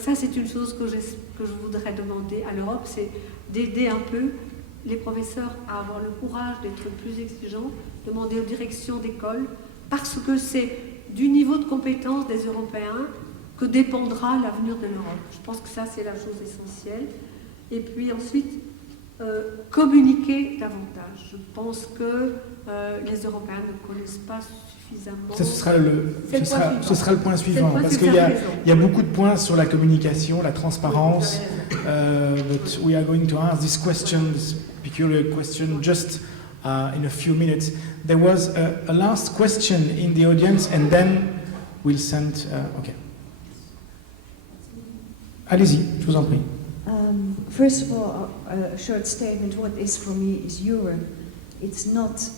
ça, c'est une chose que je voudrais demander à l'Europe, c'est d'aider un peu les professeurs à avoir le courage d'être plus exigeants, demander aux directions d'école, parce que c'est du niveau de compétence des Européens que dépendra l'avenir de l'Europe. Je pense que ça, c'est la chose essentielle. Et puis ensuite, communiquer davantage. Je pense que les Européens ne connaissent pas suffisamment. Ça, ce sera le point suivant, parce qu'il y a beaucoup de points sur la communication, la transparence. But we are going to ask this question, this peculiar question, just in a few minutes. There was a last question in the audience, and then we'll send. Okay. Allez-y, je vous en prie. First of all, a short statement. What is for me is Europe. It's not,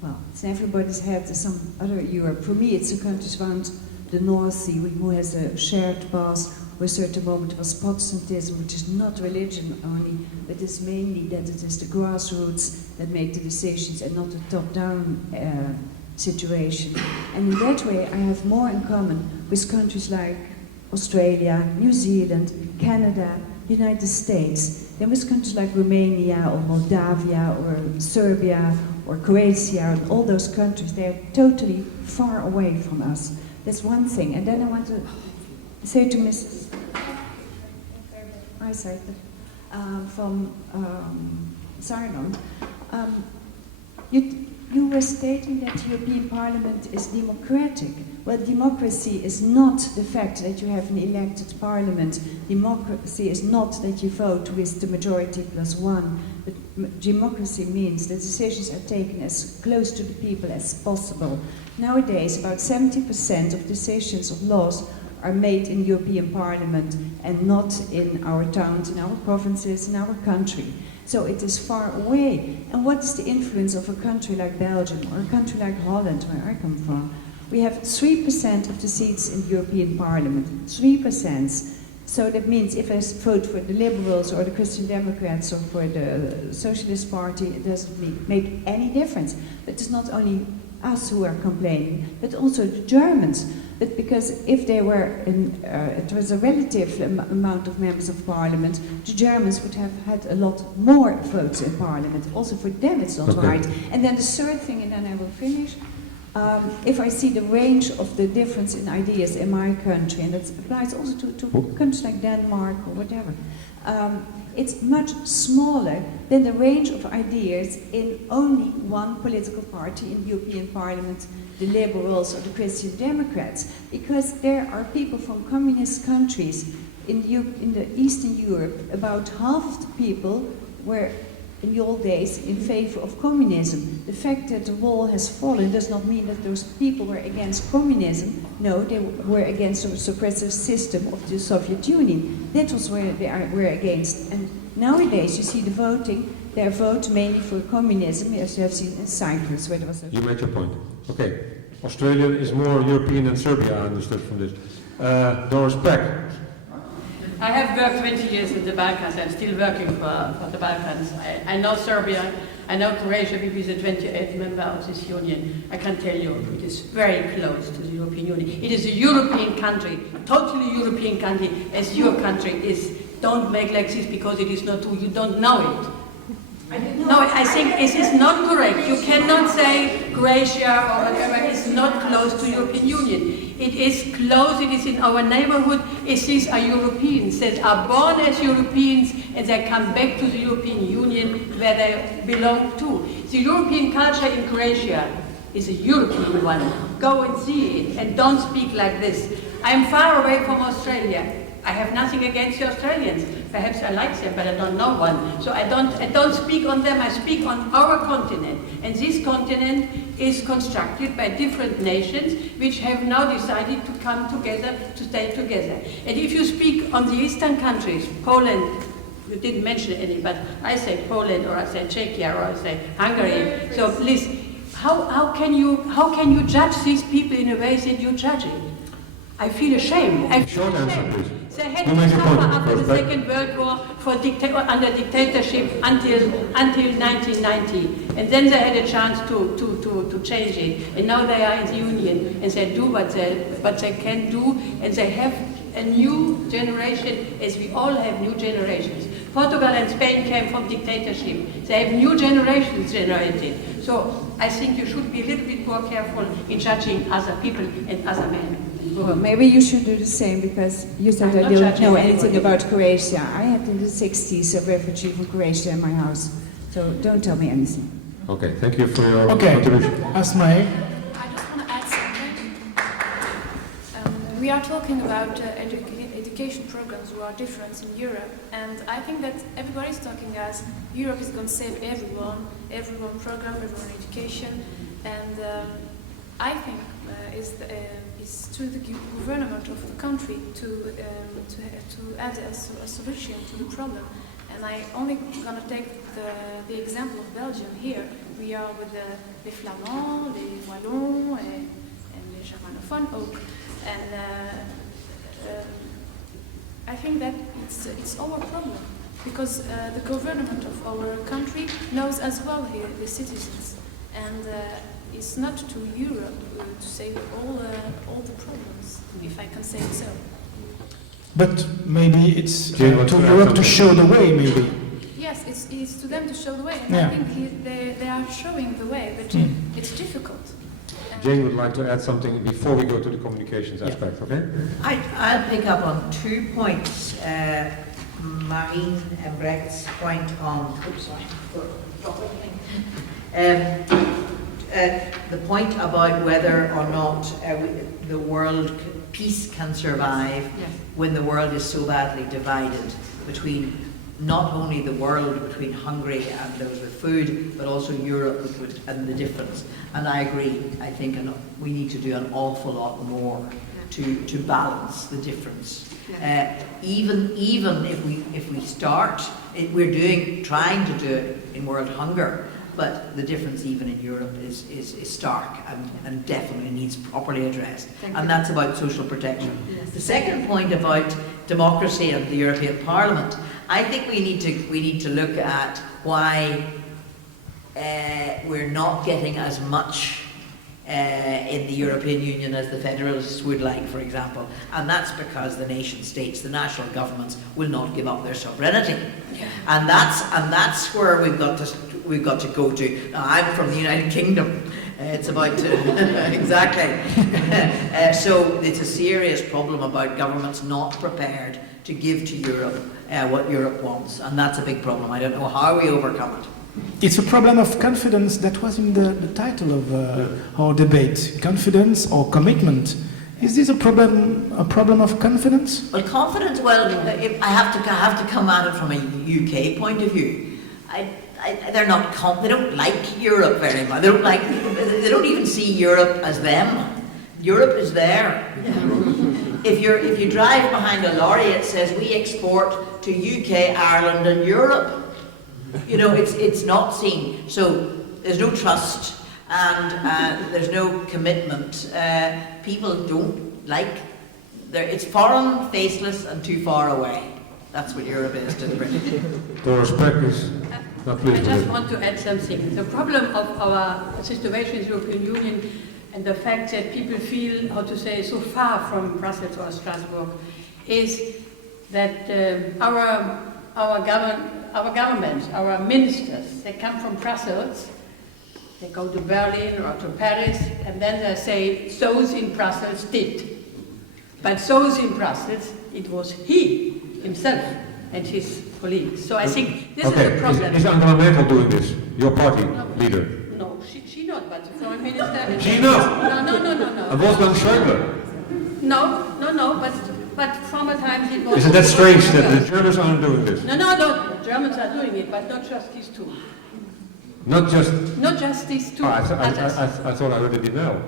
well, it's in everybody's head some other Europe. For me, it's the countries around the North Sea who has a shared past, where a certain moment it was Protestantism, which is not religion only, but it's mainly that it is the grassroots that make the decisions and not a top-down situation. And in that way, I have more in common with countries like Australia, New Zealand, Canada, United States, than with countries like Romania or Moldavia or Serbia or Croatia and all those countries. They are totally far away from us. That's one thing. And then I want to say to Mrs. from Ceylon, you were stating that the European Parliament is democratic. Well, democracy is not the fact that you have an elected parliament. Democracy is not that you vote with the majority plus one. But democracy means that decisions are taken as close to the people as possible. Nowadays, about 70% of decisions of laws are made in the European Parliament and not in our towns, in our provinces, in our country. So it is far away. And what is the influence of a country like Belgium or a country like Holland, where I come from? We have 3% of the seats in the European Parliament, 3%. So that means if I vote for the Liberals or the Christian Democrats or for the Socialist Party, it doesn't make any difference. But it's not only us who are complaining, but also the Germans. But because if they were it was a relative amount of members of parliament, the Germans would have had a lot more votes in parliament. Also for them it's not right. And then the third thing, and then I will finish, if I see the range of the difference in ideas in my country, and that applies also to countries like Denmark or whatever, it's much smaller than the range of ideas in only one political party in the European Parliament, the Liberals or the Christian Democrats, because there are people from communist countries in the Eastern Europe. About half of the people were in the old days in favor of communism. The fact that the wall has fallen does not mean that those people were against communism. No, they were against the suppressive system of the Soviet Union. That was where they were against. And nowadays you see the voting, they vote mainly for communism, as you have seen in Cyprus, where there was a... You made your point. Okay. Australia is more European than Serbia, I understood from this. Doris Peck. I have worked 20 years in the Balkans. I'm still working for the Balkans. I know Serbia, I know Croatia, because the 28th member of this union. I can tell you, it is very close to the European Union. It is a European country, totally European country, as your country is. Don't make like this because it is not true. You don't know it. No, I think it is not correct. You cannot say Croatia or whatever is not close to the European Union. It is close, it is in our neighborhood. These are Europeans that are born as Europeans and they come back to the European Union where they belong to. The European culture in Croatia is a European one. Go and see it and don't speak like this. I'm far away from Australia. I have nothing against the Australians. Perhaps I like them, but I don't know one. So I don't speak on them, I speak on our continent. And this continent is constructed by different nations which have now decided to come together, to stay together. And if you speak on the eastern countries, Poland, you didn't mention any, but I say Poland, or I say Czechia, or I say Hungary. So please, how can you judge these people in a way that you're judging? I feel ashamed. Short answer, please. They had to suffer after the Second World War under dictatorship until 1990, and then they had a chance to change it. And now they are in the Union, and they do what they can do, and they have a new generation, as we all have new generations. Portugal and Spain came from dictatorship. They have new generations generated. So I think you should be a little bit more careful in judging other people and other men. Well, maybe you should do the same, because you said I don't know anything about Croatia. I had in the 60s a refugee from Croatia in my house, so don't tell me anything. Okay, thank you for your Okay, contribution. Asmae. I just want to add something. We are talking about education programs who are different in Europe, and I think that everybody's talking as Europe is going to save everyone program, everyone education, and I think it's to the government of the country to add a solution to the problem. And I only going to take the example of Belgium here. We are with les Flamands, les Wallons, and les Germanophones ook. And I think that it's our problem, because the government of our country knows as well here the citizens, and it's not to Europe to save all the problems, if I can say it so. But maybe it's to Europe to show the way, maybe. Yes, it's to them to show the way, and Yeah. I think they are showing the way, but it's difficult. Jane would like to add something before we go to the communications aspect, okay? I'll pick up on 2 points. Marine Embrecht's point on, the point about whether or not the world peace can survive when the world is so badly divided between not only the world, between Hungary and those with food, but also Europe and the difference. And I agree. I think we need to do an awful lot more to balance the difference. Even if we start, we're trying to do it in world hunger, but the difference even in Europe is stark and definitely needs properly addressed. And that's about social protection. Yes. The second point about democracy and the European Parliament, I think we need to look at why we're not getting as much in the European Union as the federalists would like, for example, and that's because the nation states, the national governments, will not give up their sovereignty, and that's where we've got to go to. Now, I'm from the United Kingdom. It's about exactly. So it's a serious problem about governments not prepared to give to Europe what Europe wants, and that's a big problem. I don't know how we overcome it. It's a problem of confidence. That was in the title of our debate. Confidence or commitment. Is this a problem of confidence? Well, confidence. Well, I have to come at it from a UK point of view. They're not. They don't like Europe very much. They don't even see Europe as them. Europe is there. If you drive behind a lorry, it says we export to UK, Ireland, and Europe. You know, it's not seen. So there's no trust and there's no commitment. People don't like. It's foreign, faceless, and too far away. That's what Europe is to the British. Doris Peck is not pleased I with just it. want to add something. The problem of our situation in the European Union and the fact that people feel, so far from Brussels or Strasbourg, is that our governments, our ministers, they come from Brussels, they go to Berlin or to Paris, and then they say, those in Brussels did. But those in Brussels, it was he himself and his colleagues. So I think this is a problem. Is Angela Merkel doing this? Your party leader? No, she not, but the foreign minister... She not? No. And Wolfgang Schäuble? No, but from a time it was... Isn't that strange that the Germans aren't doing this? No, the Germans are doing it, but not just these two. Not just these two. Oh, I thought I heard it now,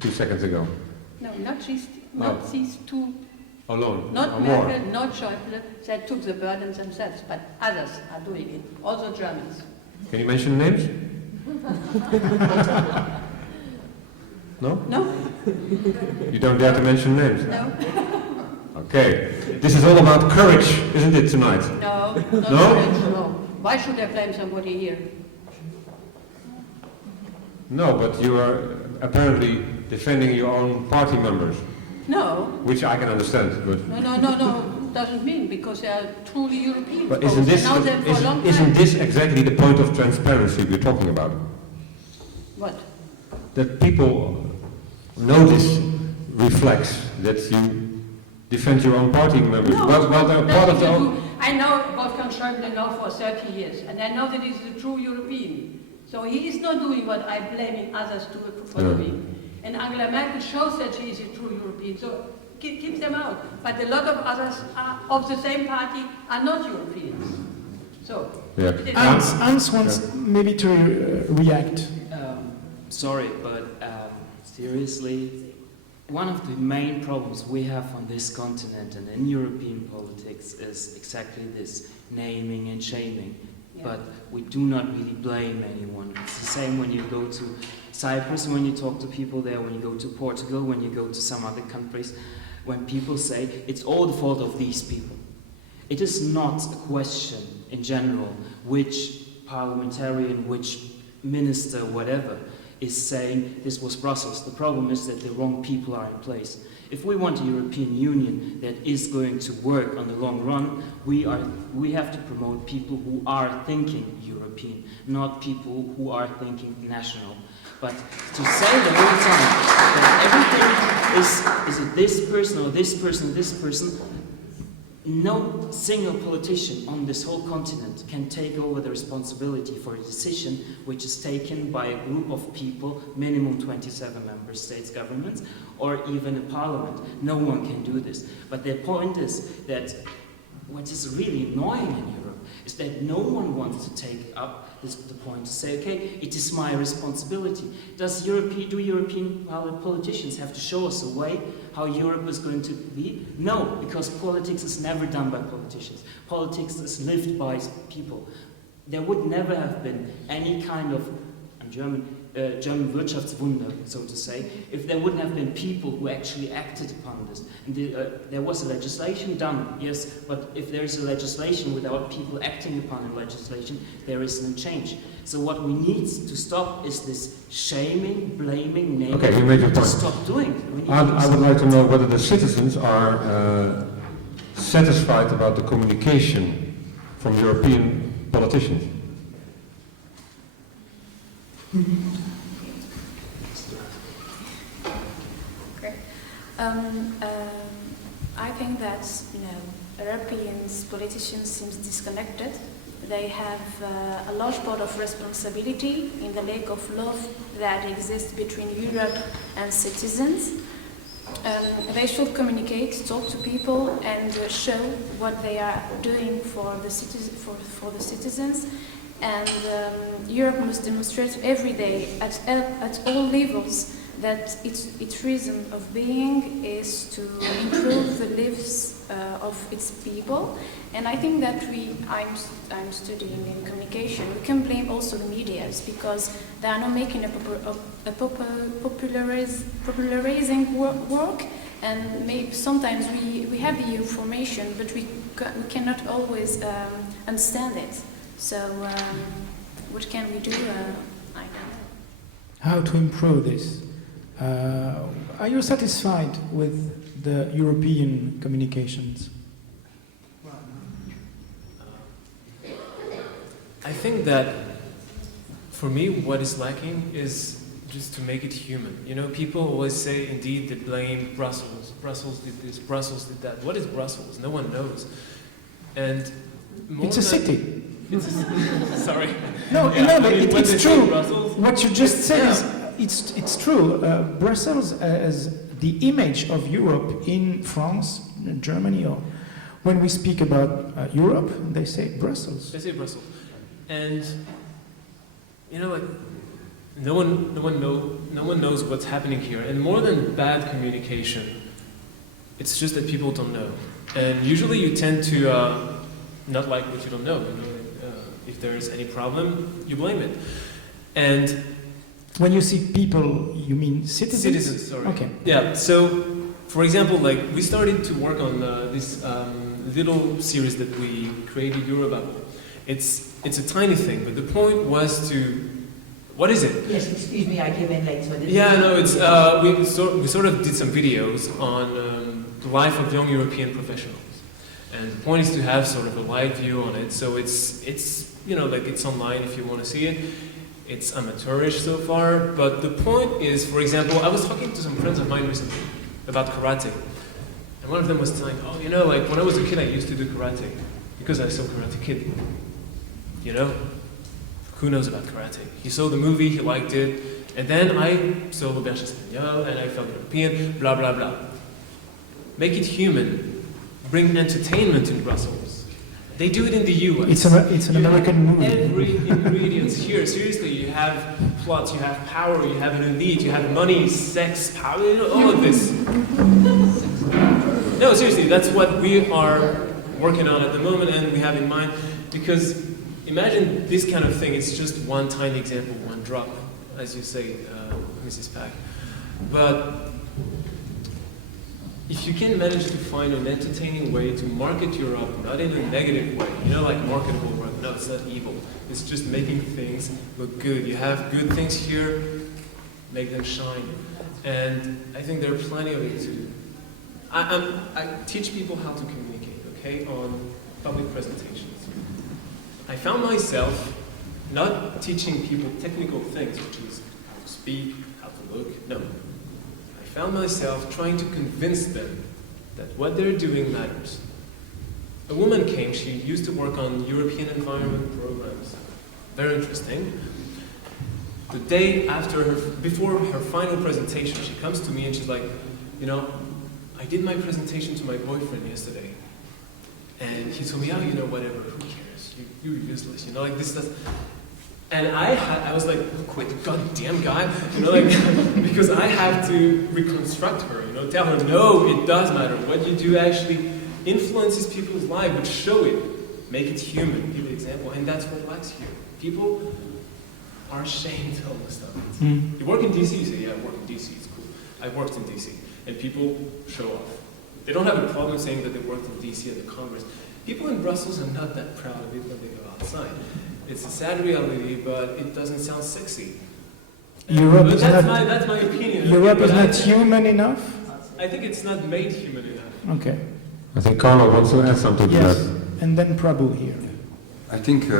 2 seconds ago. No, not these two. Alone? Not or Merkel, more? not Schäuble, that took the burden themselves, but others are doing it, also Germans. Can you mention names? No? No? You don't dare to mention names? No? Okay. This is all about courage, isn't it, tonight? No, not No? French, no. Why should I blame somebody here? No, but you are apparently defending your own party members. No. Which I can understand, but... No, doesn't mean, because they are truly European. But isn't this exactly the point of transparency we're talking about? What? That people notice, reflects that you defend your own party members. No, well, they're part of the own... I know Wolfgang Schäuble now for 30 years, and I know that he's a true European. So he is not doing what I'm blaming others for doing. And Angela Merkel shows that she is a true European, so keep them out. But a lot of others of the same party are not Europeans. So, Hans wants maybe to react. Sorry, but seriously, one of the main problems we have on this continent and in European politics is exactly this, naming and shaming. Yeah. But we do not really blame anyone. It's the same when you go to Cyprus, when you talk to people there, when you go to Portugal, when you go to some other countries, when people say it's all the fault of these people. It is not a question in general which parliamentarian, which minister, whatever, is saying this was Brussels. The problem is that the wrong people are in place. If we want a European Union that is going to work on the long run, we have to promote people who are thinking European, not people who are thinking national. But to say the whole time that everything is this person or this person or this person, no single politician on this whole continent can take over the responsibility for a decision which is taken by a group of people, minimum 27 member states governments, or even a parliament. No one can do this. But the point is that what is really annoying in Europe is that no one wants to take up the point to say, okay, it is my responsibility. Do European politicians have to show us a way how Europe is going to be? No, because politics is never done by politicians. Politics is lived by people. There would never have been any kind of, I'm German Wirtschaftswunder, so to say, if there wouldn't have been people who actually acted upon this. And there was a legislation done, yes, but if there is a legislation without people acting upon the legislation, there isn't a change. So what we need to stop is this shaming, blaming, naming. Okay, you made your point. Stop doing it. I would like to know whether the citizens are satisfied about the communication from European politicians. Great. I think that European politicians seem disconnected. They have a large part of responsibility in the lack of love that exists between Europe and citizens. They should communicate, talk to people, and show what they are doing for the citizens. And Europe must demonstrate every day at all levels that its reason of being is to improve the lives of its people. And I think that I'm studying in communication. We can blame also the medias because they are not making a popularizing work. And maybe sometimes we have the information, but we cannot always understand it. So, what can we do? I don't know. How to improve this? Are you satisfied with the European communications? I think that, for me, what is lacking is just to make it human. People always say, indeed, they blame Brussels. Brussels did this, Brussels did that. What is Brussels? No one knows. And it's a city. Sorry. No, it's true. Brussels, what you just said is it's true. Brussels as the image of Europe in France, Germany, or when we speak about Europe, they say Brussels. They say Brussels, and no one knows what's happening here. And more than bad communication, it's just that people don't know. And usually, you tend to not like what you don't know. If there is any problem, you blame it. And when you see people, you mean citizens? Citizens, sorry. Okay. Yeah. So, for example, we started to work on this little series that we created, Europa. It's a tiny thing, but the point was to What is it? Yes, excuse me, I came in late, so I didn't... Yeah, no, it's, we sort of did some videos on the life of young European professionals. And the point is to have sort of a live view on it. So it's you know, like it's online if you want to see it. It's amateurish so far, but the point is, for example, I was talking to some friends of mine recently about karate. And one of them was telling, oh, you know, like when I was a kid I used to do karate because I saw Karate Kid. You know? Who knows about karate? He saw the movie, he liked it, and then I saw L'Auberge Espagnole and I felt European, blah blah blah. Make it human. Bring entertainment in Brussels. They do it in the US. It's an American movie. Every ingredient here. Seriously, you have plots, you have power, you have an elite, you have money, sex, power, you know, all of this. No, seriously, that's what we are working on at the moment and we have in mind, because imagine this kind of thing, it's just one tiny example, one drop, as you say, Mrs. Pack. But if you can manage to find an entertaining way to market Europe, not in a negative way, you know, like marketable work, no, it's not evil. It's just making things look good. You have good things here, make them shine. And I think there are plenty of it too. I teach people how to communicate, okay, on public presentations. I found myself not teaching people technical things, which is how to speak, how to look, no. I found myself trying to convince them that what they're doing matters. A woman came, she used to work on European environment programs. Very interesting. The day after before her final presentation, she comes to me and she's like, you know, I did my presentation to my boyfriend yesterday. And he told me, oh, you know, whatever, who cares? You're useless, you know, like this, that's... And I was like, quit, goddamn guy, you know, like, because I have to reconstruct her, you know, tell her, no, it does matter. What you do actually influences people's lives, but show it, make it human, give an example, and that's what lacks here. People are ashamed almost of it. You work in DC, you say, yeah, I work in DC, it's cool. I worked in DC, and people show off. They don't have a problem saying that they worked in DC at the Congress. People in Brussels are not that proud of it when they go outside. It's a sad reality, but it doesn't sound sexy. But that's my opinion. Europe is not human enough? I think it's not made human enough. Okay. I think Carlo wants to add something to that. And then Prabhu here. I think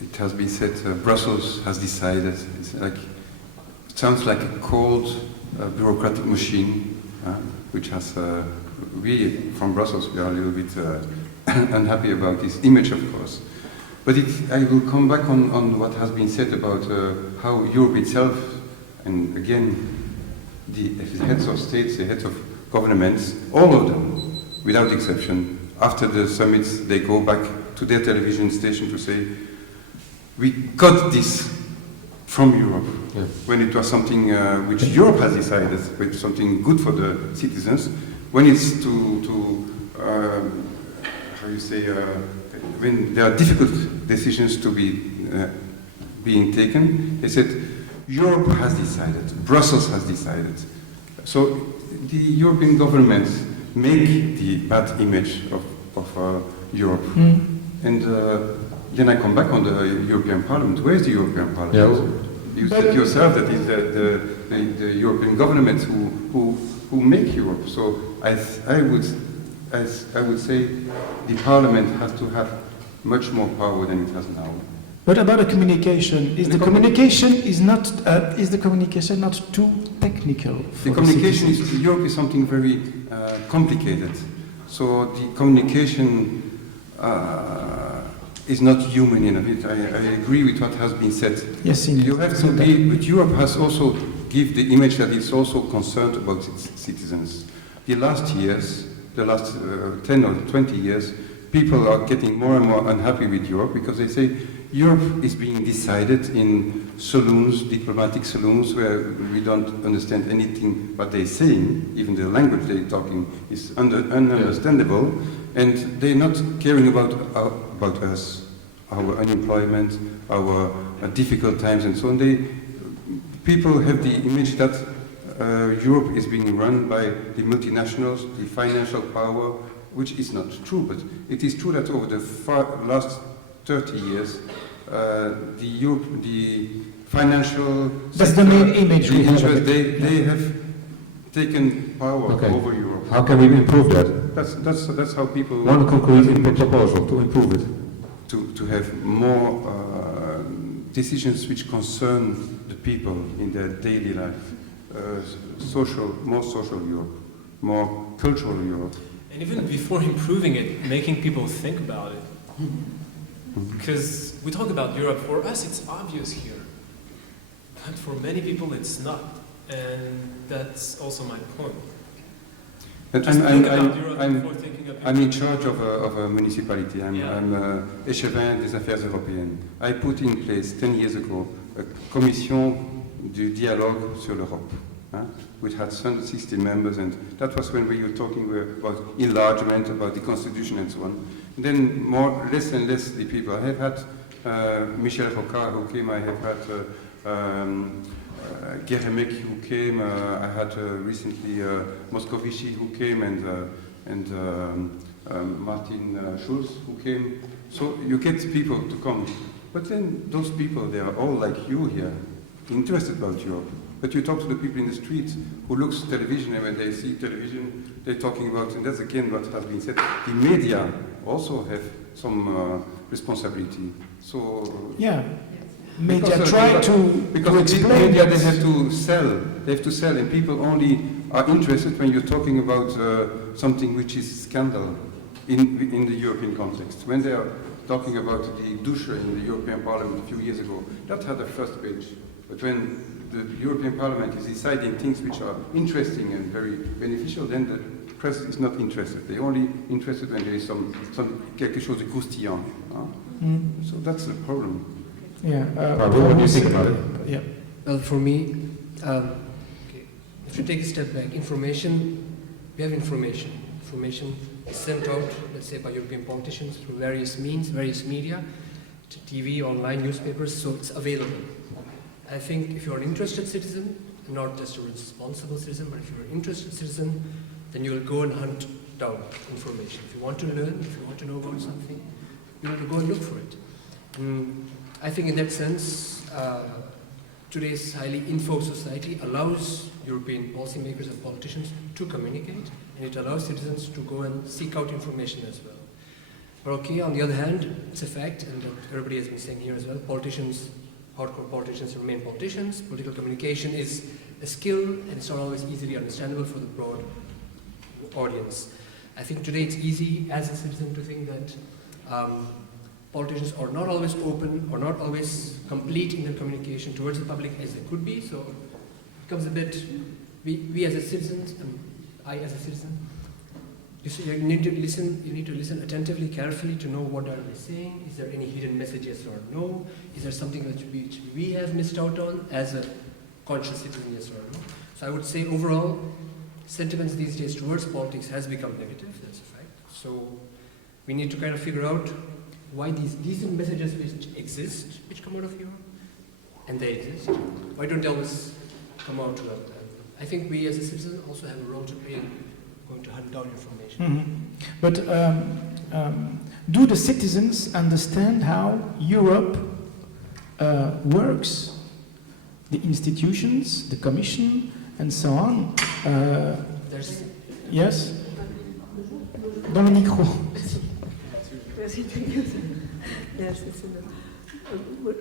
it has been said, Brussels has decided. It's like, it sounds like a cold bureaucratic machine, which has, we from Brussels, we are a little bit unhappy about this image, of course. But I will come back on what has been said about how Europe itself, and again, the heads of states, the heads of governments, all of them, without exception, after the summits, they go back to their television station to say, we got this from Europe, when it was something which Europe has decided, which something good for the citizens. When it's how you say, when there are difficult decisions to be being taken, they said, Europe has decided, Brussels has decided. So the European governments make the bad image of Europe. And then I come back on the European Parliament. Where is the European Parliament? Yeah. You said yourself that it's the European governments who make Europe. So I would say the Parliament has to have much more power than it has now. But about the communication, is the communication not too technical? The communication is, Europe is something very complicated. So the communication is not human enough. I agree with what has been said. Yes, you have to be, but Europe has also give the image that it's also concerned about its citizens. The last years, the last 10 or 20 years, people are getting more and more unhappy with Europe because they say Europe is being decided in saloons, diplomatic saloons, where we don't understand anything what they're saying. Even the language they're talking is ununderstandable, and they're not caring about us, our unemployment, our difficult times, and so on. People have the image that Europe is being run by the multinationals, the financial power, which is not true, but it is true that over the last 30 years, the financial. That's the main image we have. They have taken power over Europe. How can we improve that? That's how people. One concrete proposal to improve it. To have more decisions which concern the people in their daily life. More social Europe, more cultural Europe. And even before improving it, making people think about it. Because we talk about Europe, for us it's obvious here. But for many people it's not. And that's also my point. I'm in charge of a municipality. I'm échevin des affaires européennes. I put in place 10 years ago a commission du dialogue sur l'Europe, which had 160 members, and that was when we were talking about enlargement, about the constitution and so on. And then less and less the people. I have had Michel Rocard who came, I have had Geremek who came, I had recently Moscovici who came, and Martin Schulz who came. So you get people to come. But then those people, they are all like you here, interested about Europe. But you talk to the people in the streets who looks television, and when they see television, they're talking about, and that's again what has been said, the media also have some responsibility. So yeah, media try to explain. Media, they have to sell, and people only are interested when you're talking about something which is scandal in the European context. When they are talking about the douche in the European Parliament a few years ago, that had a first page. But when the European Parliament is deciding things which are interesting and very beneficial, then the press is not interested. They're only interested when there is some quelque chose de croustillant. So that's the problem. Yeah. What do you think about it? Yeah. Well, for me, if you take a step back, information, we have information. Information is sent out, let's say, by European politicians through various means, various media, to TV, online, newspapers, so it's available. I think if you're an interested citizen, not just a responsible citizen, but if you're an interested citizen, then you will go and hunt down information. If you want to learn, if you want to know about something, you will go and look for it. I think in that sense, today's highly info society allows European policymakers and politicians to communicate, and it allows citizens to go and seek out information as well. But okay, on the other hand, it's a fact, and everybody has been saying here as well, politicians, hardcore politicians remain politicians. Political communication is a skill, and it's not always easily understandable for the broad audience. I think today it's easy as a citizen to think that politicians are not always open or not always complete in their communication towards the public as they could be, so it becomes a bit, we as a citizen, and I as a citizen, you need to listen attentively, carefully to know what are they saying. Is there any hidden messages or no? Is there something that we have missed out on as a conscious citizen, yes or no? So I would say overall, sentiments these days towards politics has become negative, that's a fact. So we need to kind of figure out why these decent messages which exist, which come out of Europe, and they exist, why don't they always come out to that? I think we as a citizen also have a role to play in going to hunt down information. But do the citizens understand how Europe works? The institutions, the Commission, and so on. Yes? Dans le micro.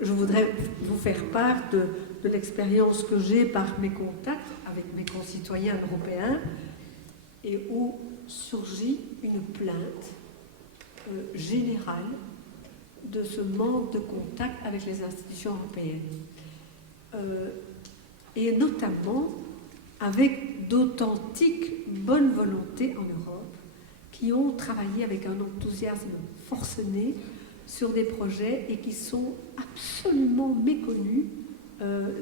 Je voudrais vous faire part de l'expérience que j'ai par mes contacts avec mes concitoyens européens et où surgit une plainte générale de ce manque de contact avec les institutions européennes. Et notamment avec d'authentiques bonnes volontés en Europe qui ont travaillé avec un enthousiasme forcené sur des projets et qui sont absolument méconnus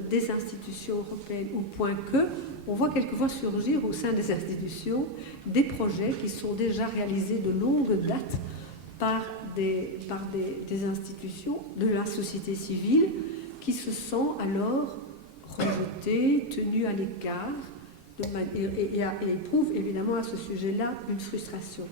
des institutions européennes, au point que on voit quelquefois surgir au sein des institutions des projets qui sont déjà réalisés de longue date par des institutions de la société civile qui se sont alors rejetés, tenus à l'écart et éprouvent évidemment à ce sujet-là une frustration.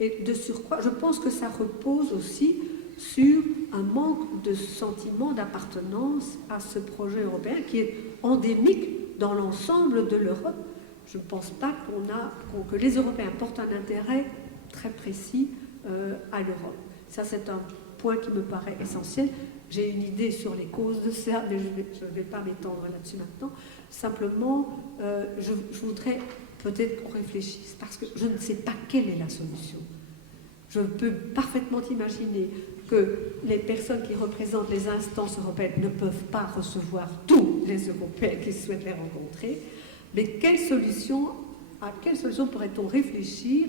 Et de surcroît, je pense que ça repose aussi sur un manque de sentiment d'appartenance à ce projet européen qui est endémique dans l'ensemble de l'Europe. Je ne pense pas que les Européens portent un intérêt très précis à l'Europe. Ça, c'est un point qui me paraît essentiel. J'ai une idée sur les causes de ça, mais je ne vais pas m'étendre là-dessus maintenant. Simplement, je voudrais peut-être qu'on réfléchisse, parce que je ne sais pas quelle est la solution. Je peux parfaitement imaginer que les personnes qui représentent les instances européennes ne peuvent pas recevoir tous les Européens qui souhaitent les rencontrer, mais à quelle solution pourrait-on réfléchir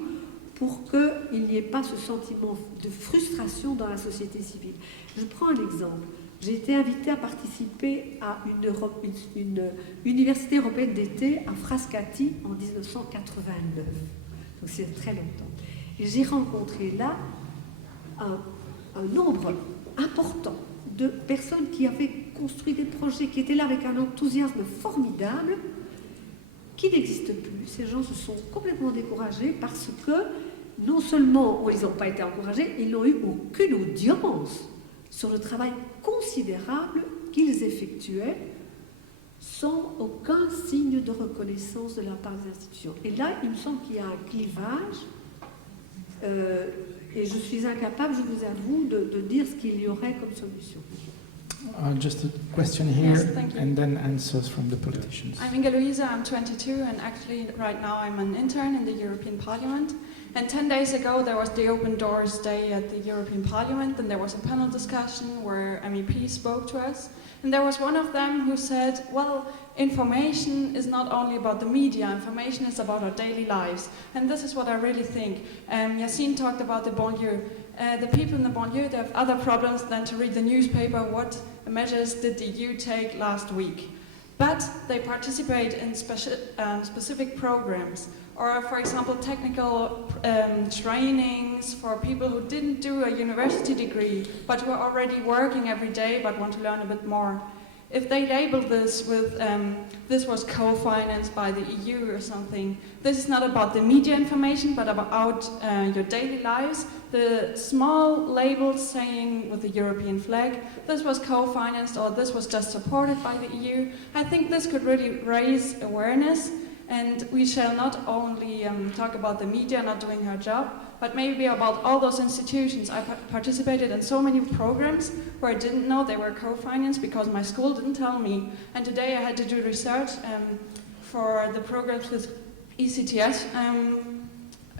pour qu'il n'y ait pas ce sentiment de frustration dans la société civile? Je prends un exemple. J'ai été invitée à participer à une université européenne d'été à Frascati en 1989. Donc c'est très longtemps. Et j'ai rencontré là un nombre important de personnes qui avaient construit des projets, qui étaient là avec un enthousiasme formidable, qui n'existe plus. Ces gens se sont complètement découragés parce que non seulement ils n'ont pas été encouragés, ils n'ont eu aucune audience sur le travail considérable qu'ils effectuaient sans aucun signe de reconnaissance de la part des institutions. Et là, il me semble qu'il y a un clivage et je suis incapable, je vous avoue, de dire ce qu'il y aurait comme solution. Just a question here, Yes, thank you. and then answers from the politicians. I'm Inga Luisa, I'm 22, and actually right now I'm an intern in the European Parliament. And 10 days ago there was the Open Doors Day at the European Parliament, and there was a panel discussion where MEPs spoke to us. And there was one of them who said, well, information is not only about the media, information is about our daily lives. And this is what I really think. Yassine talked about the banlieue. The people in the banlieue, they have other problems than to read the newspaper. What measures did the EU take last week? But they participate in specific programs, or for example technical trainings for people who didn't do a university degree but who are already working every day but want to learn a bit more. If they label this with this was co-financed by the EU or something, this is not about the media information but about your daily lives. The small labels saying with the European flag, this was co-financed or this was just supported by the EU, I think this could really raise awareness. And we shall not only talk about the media not doing her job, but maybe about all those institutions. I participated in so many programs where I didn't know they were co-financed because my school didn't tell me. And today I had to do research for the programs with ECTS,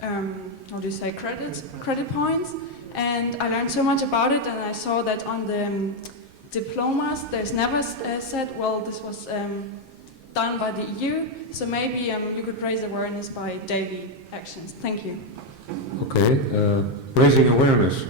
how do you say, credit points. And I learned so much about it, and I saw that on the diplomas, there's never said, well, this was done by the EU, so maybe you could raise awareness by daily actions. Thank you. Okay, raising awareness.